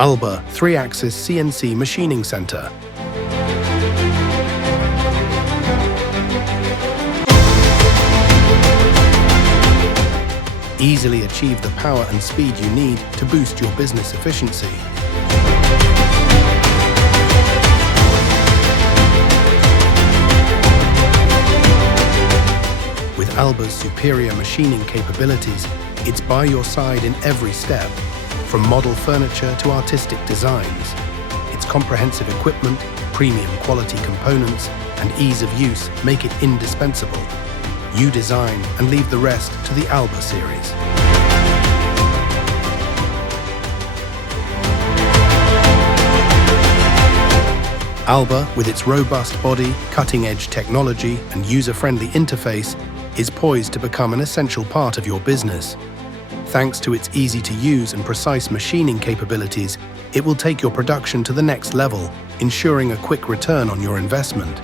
Alba 3-axis CNC Machining Centre. Easily achieve the power and speed you need to boost your business efficiency. With Alba's superior machining capabilities, it's by your side in every step, from model furniture to artistic designs. Its comprehensive equipment, premium quality components, and ease of use make it indispensable. You design and leave the rest to the Alba series. Alba, with its robust body, cutting-edge technology, and user-friendly interface, is poised to become an essential part of your business. Thanks to its easy-to-use and precise machining capabilities, it will take your production to the next level, ensuring a quick return on your investment.